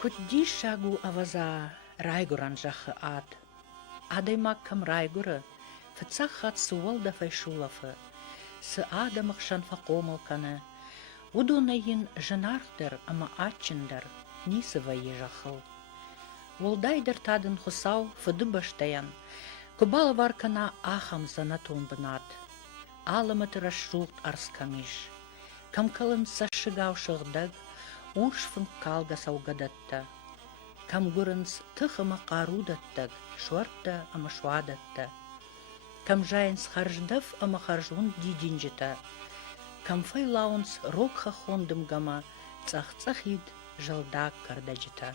Кудди шагу аваза райгуран жахы ад. Адаймак кам райгуры, фыцах хат суолда файшулафы. Сы адамық шанфа комылканы. Удонайын жынархдыр, ама атчындар, нисыва ежахыл. Волдайдыр тадын хусау фыды баштаян. Кубал варкана ахам занатон бынат. Алымыты расшулт арскамиш. Камкалын сашыгау шығдаг, Уршфын калга саугадатта. Камгурынс тыхыма қарудаттаг, шуарта ама шуадатта. Камжайынс харждав ама харжун дидинжита. Камфай лаунс рокха хондым гама, цах-цахид жалдак кардаджита.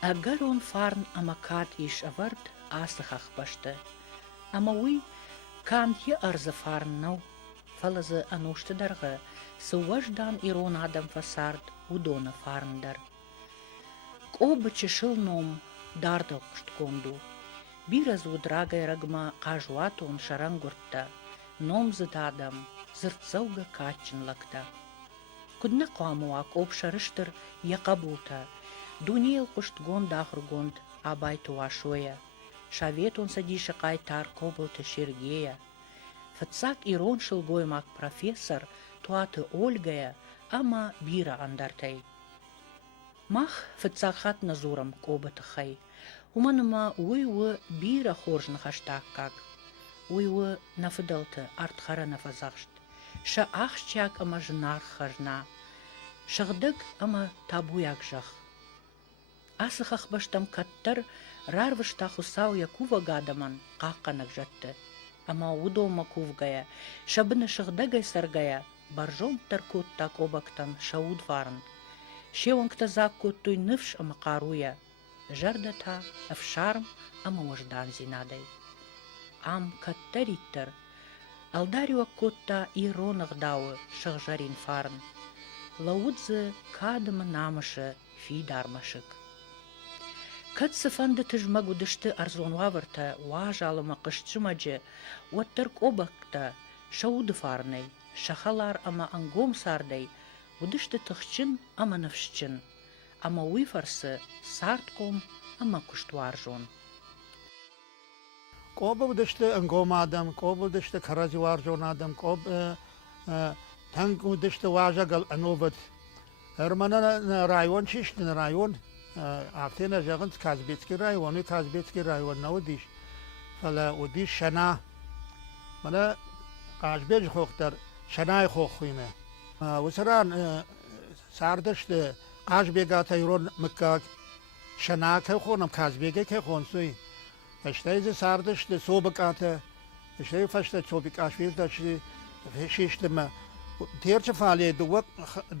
Агар он фарн ама кат иш авард асахах башта. Ама уй канхи арза фарн нау. Фалазы ануштыдарға, сываждан ирон адам фасард удона фарндар. Кобы чешыл ном дардыл кыштконду. Бираз удрагай рагма кажуатон шарангуртта, ном зыдадам, зырцауга качын лакта. Кудна камуак обшарыштыр якабулта, дунейл кышткон дахыргонд абай туашоя. Шавет он садиша кайтар кобылты шергея. Фыцак ирон шылгоймак профессор туаты Ольгая, ама бира андартай. Мах фыцахат назурам кобытыхай. Уманыма уй-уй бира хоржын хаштаккак. Уй-уй нафыдалты артхара нафазахшт. Ша ахчак ама жынар хажна. Шагдык ама табуяк жах. Асыхах баштам каттар рарвышта хусау якува гадаман қаққанак жатты. Ама удома кувгая, шабыны шыхдагай саргая, баржом таркутта кобактан шауд варн. Шеванкта заккуттуй нывш ама каруя, жардата афшарм ама мождан зинадай. Ам каттариттар, алдариуа кутта иронах дауы шыгжарин фарн. Лаудзы кадымы намышы фидармашык. Катсы фанды тыжмагу дышты арзонвавырта, уажалыма кышчымаджы, уаттырк обакта, шауды фарнай, шахалар ама ангом сардай, удышты тыхчын ама навшчын, ама уйфарсы сартком ама куштуаржон. Кобы удышты ангом адам, кобы удышты каразиваржон адам, кобы танк удышты важагал ановат. Эрмана район чиштин район, Афтена жагын Казбецкий район наудиш. Фала удиш шана. Мана ажбеж хохтар шанай хохуйме. Усаран сардышты ажбегата юрон мыккак шана кехонам Казбеге кехонсуй. Эштейзе сардышты собыката. Эштей фашта чобик ашвилдашты фешиштема. Теertje falie de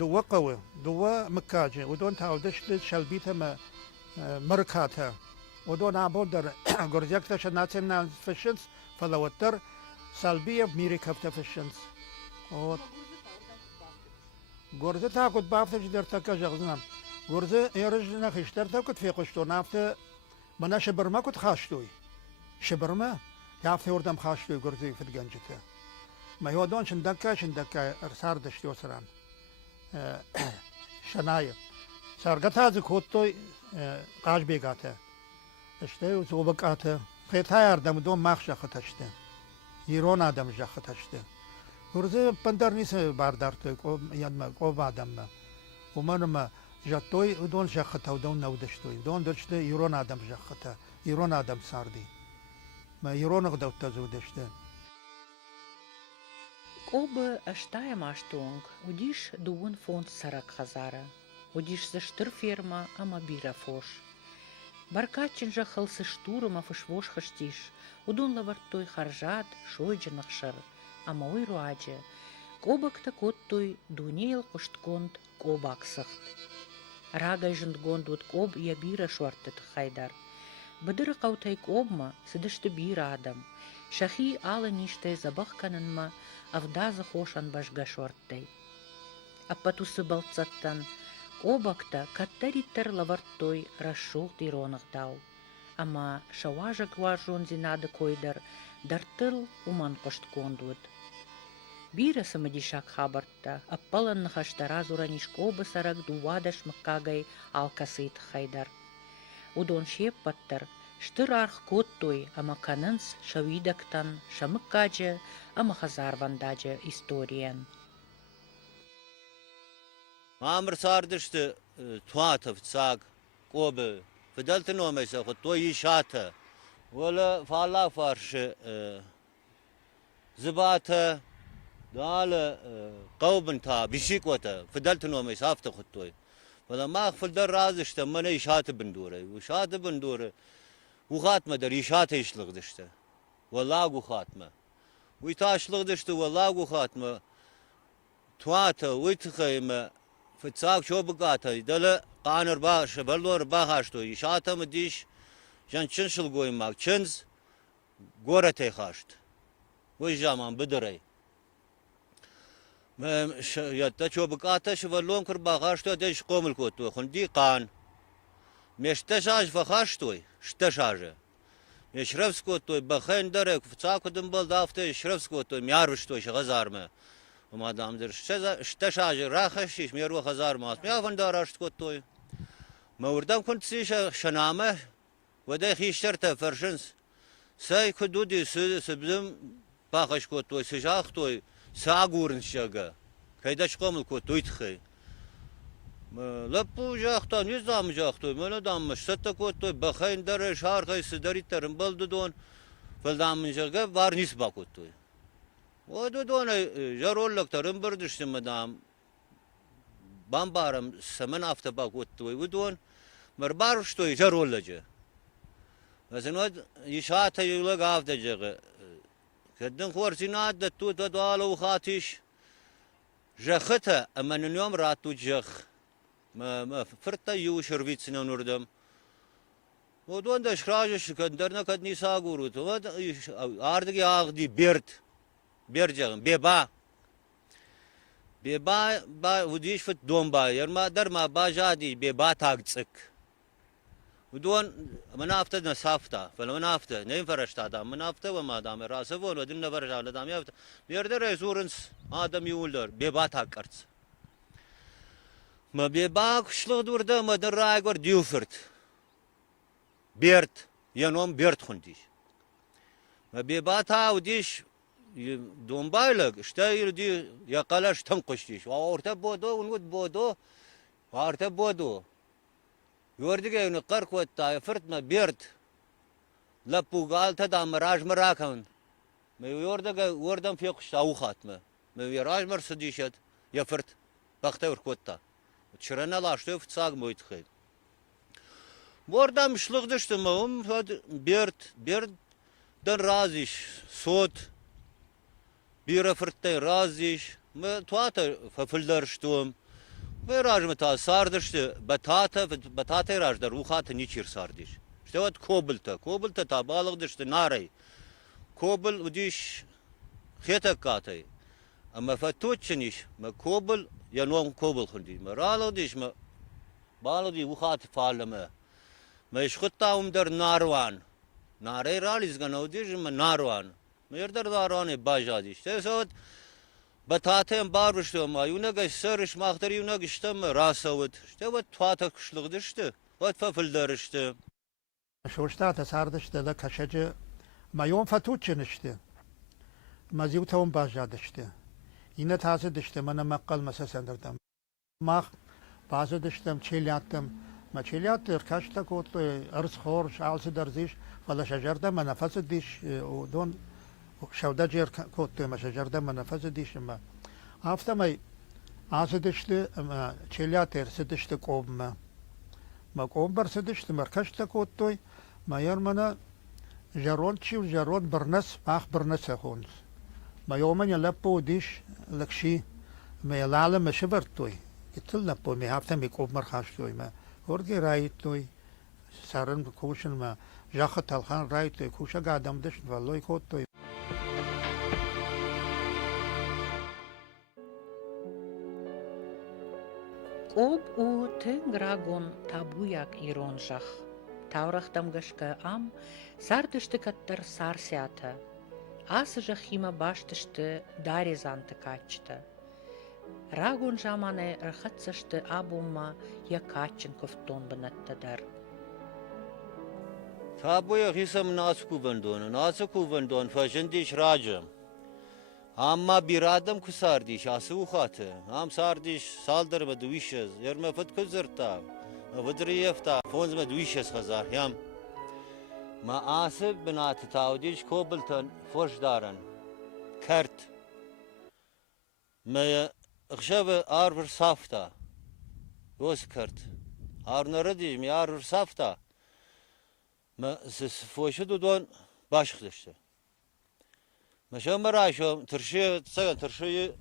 wakkawe, de wa mekaje, we don't have this shalbita merkata. We don't have border gorjakta national fashions, falawater, salbia mirikafta fashions. Gorze takut bafta der takajagznam. Gorze erjna khishtar takut fi qishton afta mana shabarma kut khashtui. Shabarma yafta ordam khashtui gorze fi ganjita. ما يودون شندكا ساردش يوسران شناية سارقتها زكوتو قاش بيقاته اشتي وزوبقاته خيتها يردم دون ماخشة ختشته يرون آدم جا ختشته ورزي بندر نيس باردارتو يدما قوب آدم ومنما جاتوي ودون جا خته ودون نودشتوي دون درشته يرون آدم جا خته يرون آدم ساردي ما يرون غدو تزودشته Кобы аштая маштонг, удиш дуун фонд сарак хазара, удиш за штыр ферма ама бира фош. Баркачин жа халсы штурым афышвош хаштиш, удун лавартой харжат, шойджанах шар, ама ой руаджа. Кобакта коттой дунейл коштконд кобак сахт. Рагай жындгондут коб я бира шуартет хайдар. Бадыра каутай кобма сыдышты бира адам. Шахи ала ништай забахканынма авдазы хошан башга шорттай. Аппатусы балцаттан кобакта каттариттер лавартой расшулт иронах дау. Ама шаважак важон зинады койдар дартыл уман кошткондуд. Бираса мадишак хабарта, аппалан нахаштара зуранишкоба сарак дувадаш маккагай алкасыт хайдар. Удон шеппаттар, штыр арх коттой, ама канынс шавидактан, шамыккаджа, ама хазарвандаджа историен. Амр сардышты туатов цаг кобы. Федалтын омайса той ишата. Вала фалла фаршы зыбата дала قوبن تا بشيك وتا فدلتن وما يسافت خطوي فلا ما فدل رازشته من يشات بندوره وشات بندوره وخاتمه در يشات يشلغ دشته والله وخاتمه ويتاشلغ دشته والله وخاتمه تواتا ويتخيمه فتساق شو بقاتا دل قانر باش بلور باهاشتو يشاتا مديش جان چنشل گوي ماك چنز گورته خاشت ويجامان بدري يتا شو بقاتا شفلون كر باهاشتو دش قومل كوتو خندي قان مشتشاج فخاشتوي شتشاج يشرفسكوتو بخين درك فتساق دمبل دافته يشرفسكوتو ميارشتو شغزارمه وما دام در شتشاج راخشش ميرو خزار ماس ميافن داراشت كوتوي موردم كنت سيش شنامه وده خيشترته فرشنس ساي كدودي سبزم باخش كوتوي سجاختوي ساغورن شاغا كيداش قومل كوتوي تخي لپو جاختا نظام جاختوي ملا دامش ستا كوتوي بخين در شهر خي سدري ترم بلدون فلدام جاغا بار نسبا كوتوي ودو دون جرول لك ترم بردش مدام بامبارم سمن افتا باكوتوي ودون مربارشتوي جرول لجا مثلا يشات يلقى افتا جاغا كدن خورسينات دتو تدوالو خاتيش جختها اما اليوم راتو جخ ما فرتا يو شرفيتسنا نردم ودون ده شراجش كندرنا كدني ساغورو تو اردغي اغدي بيرجغن بيبا با وديش فت دومبا يرما درما باجادي بيبا تاغصك ودون منافته نسافتا فالمنافته نين فرشتا دا منافته وما دام راسه ول ودن فرش على دام يافت بيرده ريسورنس ادم يولدر بيبا تاقرت ما بيبا كشلو durda مدن رايغور ديوفرت بيرت ينوم بيرت خنديش ما بيبا تا وديش دومبايلك اشتاير دي يقلاش تنقشتيش وورتا بودو ونود بودو وارتا بودو يوردي انه قرق وتا فرت ما بيرت لپو قالت دا مراج مراكن ما يوردي وردم في قش او خاتمه ما يراج مرسديشت يفرت بختور كوتا تشرنا لاشتو فتساق مويتخي وردم شلغدشتم بيرت دن رازيش صوت بيرا فرتين رازيش ما تواتا ففلدرشتوم وراج متا ساردشت بتاتا راج در روخات نيچير سارديش شتوت كوبلتا تا بالغدشت ناري كوبل وديش خيتك كاتي اما فتوتشنيش ما كوبل ينوم كوبل خندي ما رالغديش ما بالغدي وخات فالما ما يشخطاهم در ناروان ناري راليز غنوديش ما ناروان ما يردر ناروان باجاديش تسوت بتاتم بارشتو ما يونغ سرش ماختر يونغ شتم راسود شتوت تواتك شلغدشت وات ففلدرشت شوشتا ساردشته لا كشجه ما يوم فتوتشنشته ما زيوتهم باجادشته yine taze dişte bana makkal masa senderdem. Mah bazı diştem çelyattım. Ma çelyattır kaçta kotlu arz khor şalsı derziş fala şecerde ma nefes diş o don şavda cer kotlu ma şecerde ma nefes diş ma. Hafta may azı dişli ma çelyattır sidişte kovma. Ma kovbar sidişte ma kaçta kotlu ma yarmana جرون چی و جرون برنس ماخ برنس خونس ما يومن يلبو ديش لكشي ما يلعلم ما شبرتوي يتل لبو ما هفته ميكوب مرخاشتوي ما ورقي رايتوي سارن كوشن ما جاخت تلخان رايتوي كوشا قادم دشن والله يكوتوي قوب او تنگراغون تابوياك إيرونجخ تاورختم گشکه ام سردشتکتر سارسیاته Асы жахима баштышты даре занты качты. Рагон жаманы рахатсышты абумма я каченков тон бынаттадар. Tabuya hisam nasıl kuvvendon fajendiş racım. Amma bir adam kusardiş ası uhatı. Am sardiş saldırma duyuşuz. Yerme fıt kuzurta. Vıdriyefta fonzma duyuşuz hazar. Yam. Ma ası binatı tavdiş kobiltan foşdaran. Kert. Ma ıkşavı arvır safta. Yos kert. Arnarı diş mi arvır safta. Ma foşu dudon başkıştı. Ma şamar aşom tırşı sagan tırşı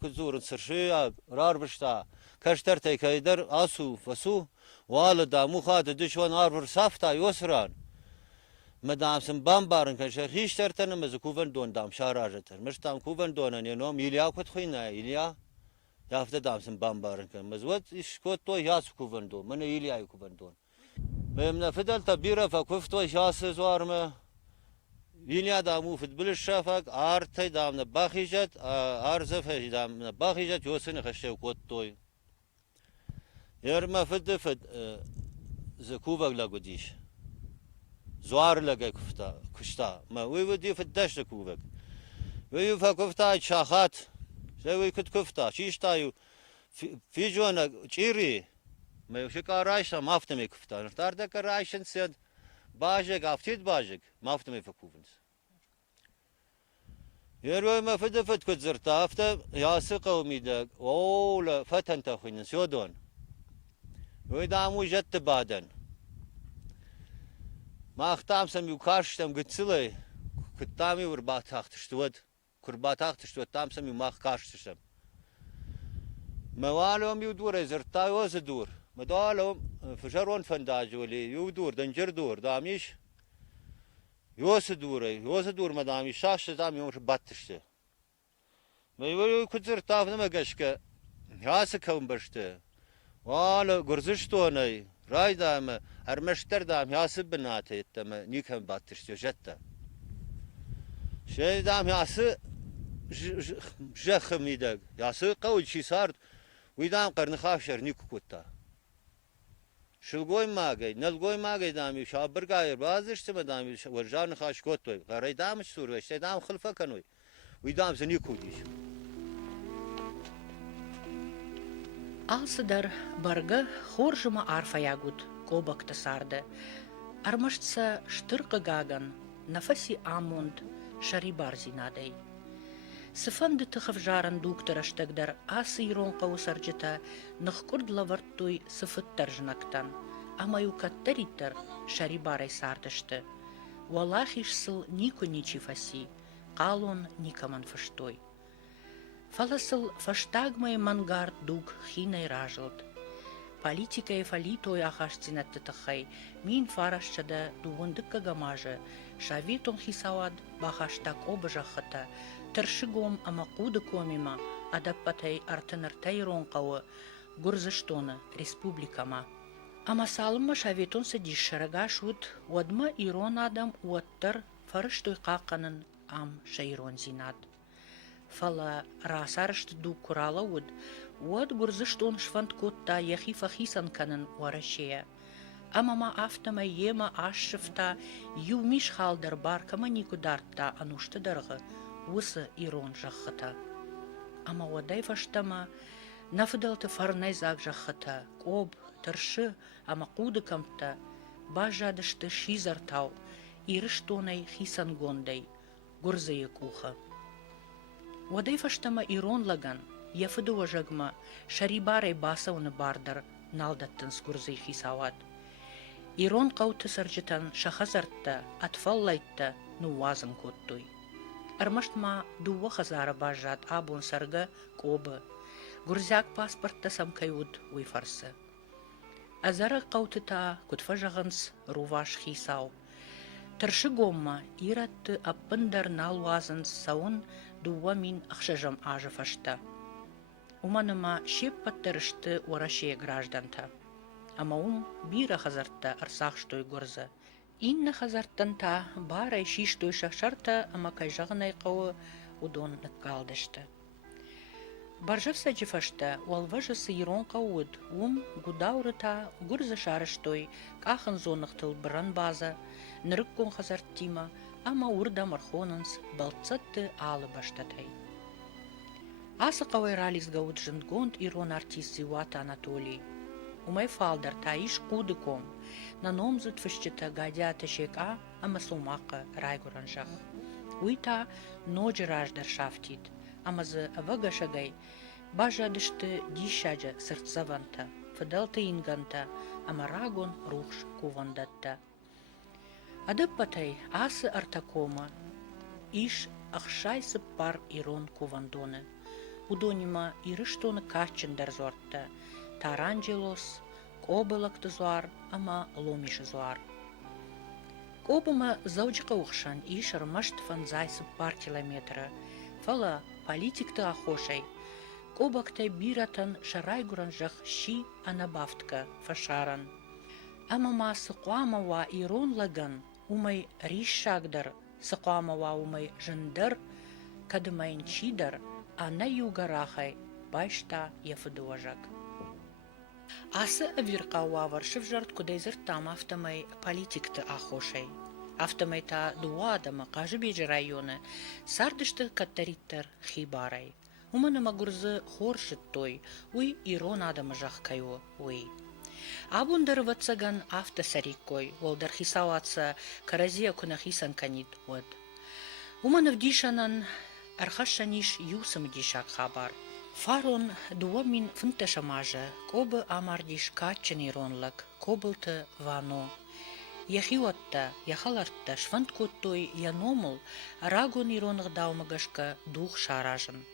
kuzurun tırşı rarbışta. Kaştar tekayder asu fasu wala da muhadı düşman arvır safta yosran. Ma damsın bambarın kaşar hiç tertanımızı kuven don dam şarajatır. Mıştam kuven donan yenom ilya kut khina ilya. Yafta damsın bambarın kan. Mazvat iş kot to yas kuven don. Mana ilya kuven don. Memna fidel tabira fa kufto şahsız var mı? İlya da mufid bil şafak artı damna bakıjat arza fe damna bakıjat yosunu khaşev kottoy. Yerma fid zekuvak la godiş. Zuar la kufta kuşta. Ma ve vedi fiddaş la kuvak. Ve fa kufta şahat. Şey kut kufta. Şiştayu fijona çiri. Ma yuşik arayşa mafteme kufta. Neftarda karayşın sed bajek aftit bajek mafteme fakuvens. Yerve ma fid kuzurta afta yası kavmide. Ola fatan takhinin siyodon. Ve damu jette baden. Mahtam sam yukarştam gıtsılay. Kıttami vurbat tahtıştıvat. Kurbat tahtıştıvat tam sam yumak karşıştam. Mevalom yudur ezerta yoz dur. Medalom fışaron fandacı veli yudur dancır dur damiş. Yoz dur medamiş şaştı tam yumuş battıştı. Meveli kuzur tafını megaşke. Yası kavmbaştı. Valla gurzıştı onay. Rayda mı? Ermeşter dam yası binatı etti mi? Nikam battıştı jetta. Şey dam yası jahmidak. Yası kavul çisart. Uydam qarni xafşer nikukutta. Şulgoy magay, nalgoy magay dam şabır gayr bazıştı mı dam varjan xaş kottoy. Qaray dam sur ve şey dam xilfa kanoy. Uydam se nikudiş. Алсыдар баргы хоржыма арфа ягуд, кобакты сарды. Армашца штыркы гаган, нафаси амунд, шарибар зинадей. Сыфанды тыхав жаран дуктыраштагдар асы ирон кавусаржыта нахкурд лавартуй сыфыттар жынактан. Амаю каттариттар шарибарай сардышты. Валахиш сыл нику ничи фаси, калон никаман фаштой. Фаласыл фаштагмай мангард дуг хинай ражылд. Политикай фалитой ахашцинатты тахай, мин фарашчада дувындыкка гамажы, шавитон хисавад бахаштак обыжахыта, тыршыгом амакуды комима, адаппатай артыныртай ронқауы, гурзыштоны республикама. Амасалыма шавитон садишшарага шут, уадма ирон адам уаттар фарыштой қақанын ам шайрон зинад. Фала расарышты ду курала уд, уад гурзыштон швант котта яхи фахисан канын уарашея. Амама афтама ема ашшыфта юмиш халдар баркама никударта анушты дарғы, усы ирон жахыта. Ама уадай фаштама нафыдалты фарнай заг жахыта, коб, тыршы, ама кудыкамта, бажадышты шизартау, ирыштонай хисан гондай, гурзые куха. Уадай фаштама ирон лаган, яфыды важагма, шарибарай басауны бардар, налдаттын скурзый хисават. Ирон қауты саржытан шахазартта, атфаллайтта, нуазын коттуй. Армаштма дува хазара бажат абун сарга кобы, гурзяк паспортта самкаюд уйфарсы. Азара қаутыта кутфажағынс руваш хисау. Тыршы гомма иратты аппындар налуазын сауын дува мин ақшажам ажы фашта. Уманыма шеп паттырышты уарашее гражданта. Ама бира хазартта арсақштой горзы. Инна хазарттан та барай шиш дойша шарта, ама кайжағынай қауы удон ныккалдышты. Баржавса джифашта, уалважасы ирон қауыд, гудаурыта гурза шарыштой, кахын зонықтыл бұрын база, нырыккон хазарттима, ама урда мархонынс балцатты алы баштатай. Асы қавай рализ гауд жындгонд ирон артист Зиуата Анатолий. Умай фалдар та иш кудыком, на номзыт фышчыта гадята шека, ама сумақы райгуранжақ. Уйта ноджи раждар шафтит, ама зы авагашагай, бажадышты дишаджа сыртсаванта, фадалты инганта, ама рагон рухш кувандатта. Адыппатай асы артакома, иш ахшайсы пар ирон кувандоны. Удонима ирыштоны качындар зорта, таранджелос, кобылакты зуар, ама ломишы зуар. Кобыма заучыка ухшан иш армашт фанзайсы пар километра, фала политикты ахошай, кобактай биратан шарайгуранжах ши анабафтка фашаран. Ама сықуамава ирон лаган, умай ришагдар, сықуамава умай жындар, кадымайын чидар, ана югарахай, башта яфыдуажак. Асы авирқауа варшыв жарт кудайзыртам автомай политикты ахошай. Автомай та дуадама кажы бежі районы, сардышты каттариттар хибарай. Уманы магурзы хоршыт той, уй ирон адамы жақ кайо, уй. Абундар ватсаган автосариккой, олдар хисауатса каразия кунахисан канит од. Уманы вдишанан архашаниш юсым дишак хабар. Фарон дуамин фынташамажа, кобы амардиш качын иронлак, кобылты вано. Яхиуатта, яхалартта швант коттой яномыл, рагон иронық даумагашка дух шаражын.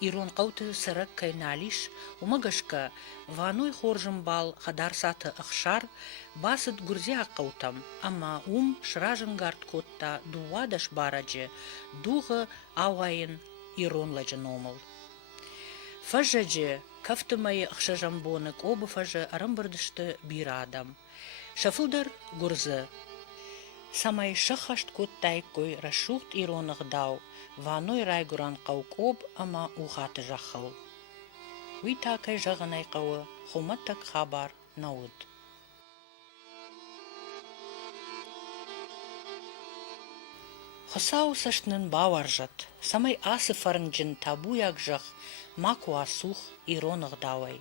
Ирон қауты сырық кайналиш, умагашка ваной хоржым бал хадарсаты ақшар, басыт гурзе аққаутам, ама шыражын гард котта дуадаш бараджы, духы ауайын иронлажы номыл. Фажаджы, кафтымайы ақшажамбоны обы фажы арымбырдышты бір адам. Шафылдар гурзы. Самай шахашт коттай кой рашухт иронық дау, ваной райгуран қаукоб, ама ухаты жақыл. Уйтакай жағынай қауы, хуматтак хабар науд. Хысау саштнын бауаржат, самай асы фарынжын табуяк жақ, маку асух иронық дауай.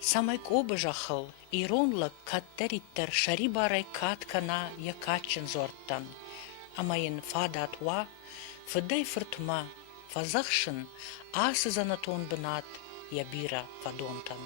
Самай кобы жақыл, иронлық каттариттар шари барай каткана якачын зорттан. Амайын фадатуа, фыдай фыртма, фазахшын асы занатон бынат, ябира фадонтан.